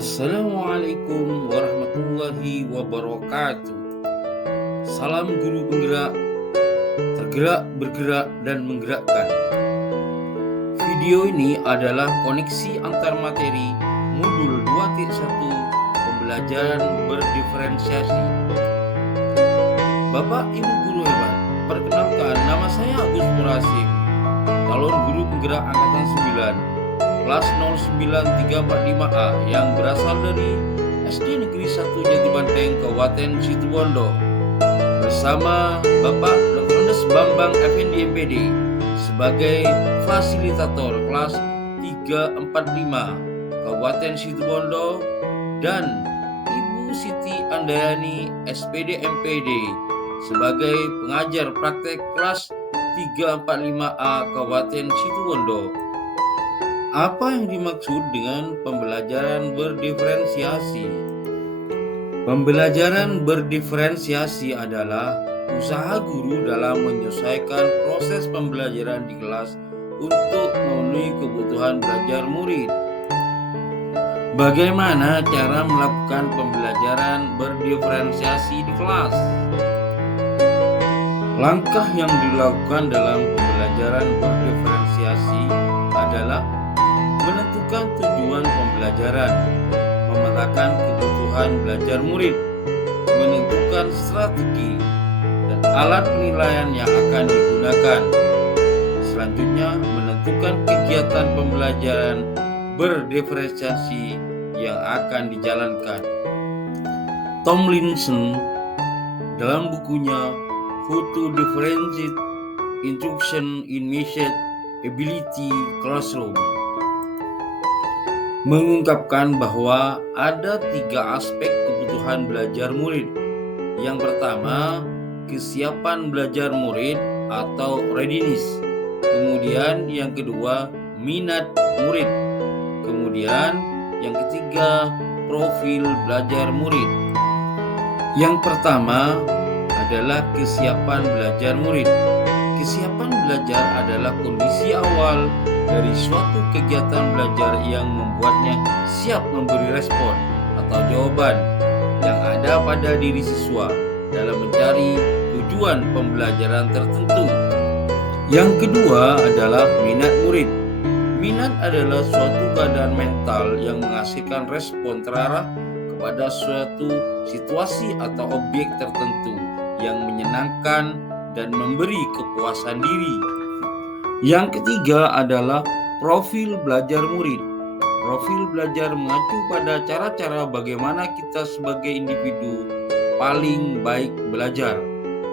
Assalamualaikum warahmatullahi wabarakatuh. Salam guru penggerak, tergerak, bergerak, dan menggerakkan. Video ini adalah koneksi antar materi modul 2.1 pembelajaran berdiferensiasi. Bapak Ibu guru hebat, perkenalkan nama saya Agus Murasim, calon guru penggerak angkatan 9 kelas 09345A yang berasal dari SD Negeri 1 Jatibanteng, Kabupaten Situbondo, bersama Bapak Dr. Andes Bambang Effendi MPD sebagai fasilitator kelas 345 Kabupaten Situbondo dan Ibu Siti Andayani SPD MPD sebagai pengajar praktek kelas 345A Kabupaten Situbondo. Apa yang dimaksud dengan pembelajaran berdiferensiasi? Pembelajaran berdiferensiasi adalah usaha guru dalam menyesuaikan proses pembelajaran di kelas untuk memenuhi kebutuhan belajar murid. Bagaimana cara melakukan pembelajaran berdiferensiasi di kelas? Langkah yang dilakukan dalam pembelajaran berdiferensiasi adalah menentukan tujuan pembelajaran, memetakan kebutuhan belajar murid, menentukan strategi dan alat penilaian yang akan digunakan. Selanjutnya, menentukan kegiatan pembelajaran berdiferensiasi yang akan dijalankan. Tomlinson dalam bukunya How to Differentiate Instruction in Measured Ability Classroom mengungkapkan bahwa ada 3 aspek kebutuhan belajar murid. Yang pertama, kesiapan belajar murid atau readiness. Kemudian yang kedua, minat murid. Kemudian yang ketiga, profil belajar murid. Yang pertama adalah kesiapan belajar murid. Kesiapan belajar adalah kondisi awal dari suatu kegiatan belajar yang membuatnya siap memberi respon atau jawaban yang ada pada diri siswa dalam mencari tujuan pembelajaran tertentu. Yang kedua adalah minat murid. Minat adalah suatu keadaan mental yang menghasilkan respon terarah kepada suatu situasi atau objek tertentu yang menyenangkan dan memberi kepuasan diri. Yang ketiga adalah profil belajar murid. Profil belajar mengacu pada cara-cara bagaimana kita sebagai individu paling baik belajar.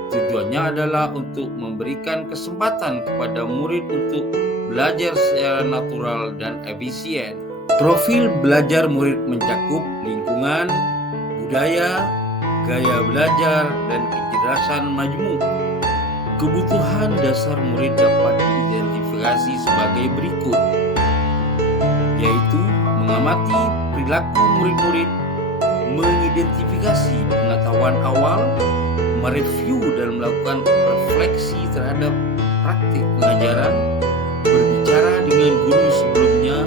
Tujuannya adalah untuk memberikan kesempatan kepada murid untuk belajar secara natural dan efisien. Profil belajar murid mencakup lingkungan, budaya, gaya belajar, dan kecerdasan majmuk. Kebutuhan dasar murid dapat diidentifikasi sebagai berikut, yaitu mengamati perilaku murid-murid, mengidentifikasi pengetahuan awal, mereview dan melakukan refleksi terhadap praktik pengajaran, berbicara dengan guru sebelumnya,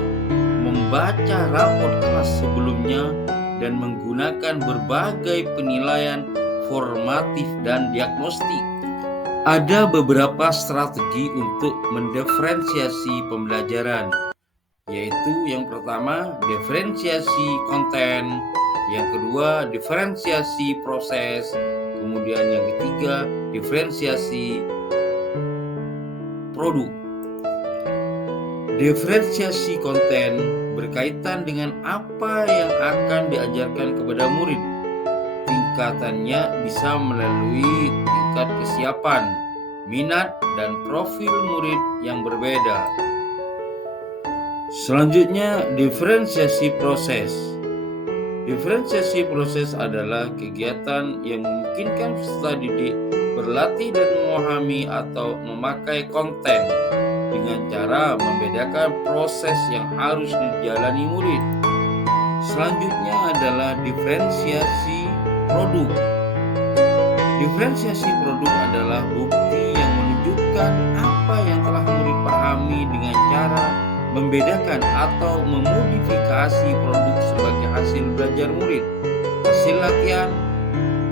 membaca rapor kelas sebelumnya, dan menggunakan berbagai penilaian formatif dan diagnostik. Ada beberapa strategi untuk mendiferensiasi pembelajaran, yaitu yang pertama, diferensiasi konten, yang kedua, diferensiasi proses, kemudian yang ketiga, diferensiasi produk. Diferensiasi konten berkaitan dengan apa yang akan diajarkan kepada murid. Tingkatannya bisa melalui tingkat kesiapan, minat, dan profil murid yang berbeda. Selanjutnya, diferensiasi proses. Diferensiasi proses adalah kegiatan yang memungkinkan peserta didik berlatih dan memahami atau memakai konten dengan cara membedakan proses yang harus dijalani murid. Selanjutnya adalah diferensiasi produk. Diferensiasi produk adalah bukti yang menunjukkan apa yang telah murid pahami dengan cara membedakan atau memodifikasi produk sebagai hasil belajar murid, hasil latihan,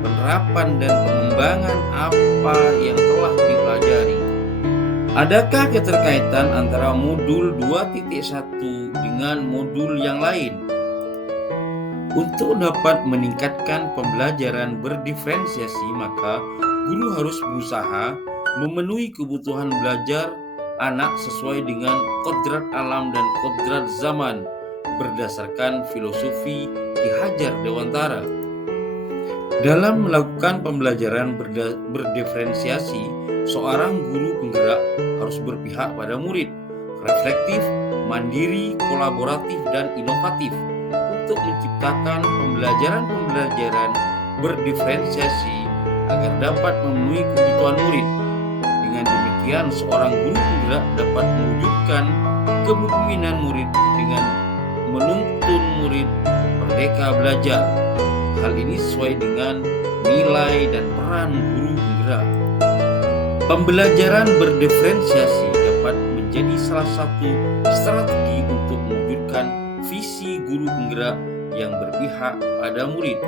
penerapan dan pengembangan apa yang telah dipelajari. Adakah keterkaitan antara modul 2.1 dengan modul yang lain? Untuk dapat meningkatkan pembelajaran berdiferensiasi, maka guru harus berusaha memenuhi kebutuhan belajar anak sesuai dengan kodrat alam dan kodrat zaman berdasarkan filosofi Ki Hajar Dewantara. Dalam melakukan pembelajaran berdiferensiasi, seorang guru penggerak harus berpihak pada murid, reflektif, mandiri, kolaboratif, dan inovatif untuk menciptakan pembelajaran berdiferensiasi agar dapat memenuhi kebutuhan murid. Dengan demikian, seorang guru penggerak dapat mewujudkan kepemimpinan murid dengan menuntun murid merdeka belajar. Hal ini sesuai dengan nilai dan peran guru penggerak. Pembelajaran berdiferensiasi dapat menjadi salah satu strategi untuk mewujudkan visi guru penggerak yang berpihak pada murid.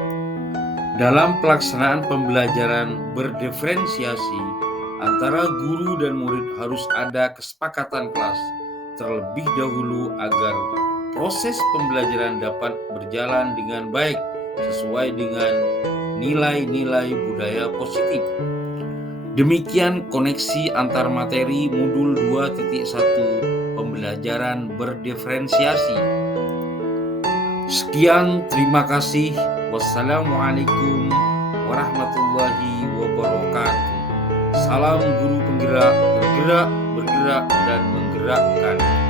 Dalam pelaksanaan pembelajaran berdiferensiasi, antara guru dan murid harus ada kesepakatan kelas terlebih dahulu agar proses pembelajaran dapat berjalan dengan baik sesuai dengan nilai-nilai budaya positif. Demikian koneksi antar materi modul 2.1 pembelajaran berdiferensiasi. Sekian, terima kasih. Wassalamualaikum warahmatullahi wabarakatuh. Salam guru penggerak, bergerak, dan menggerakkan.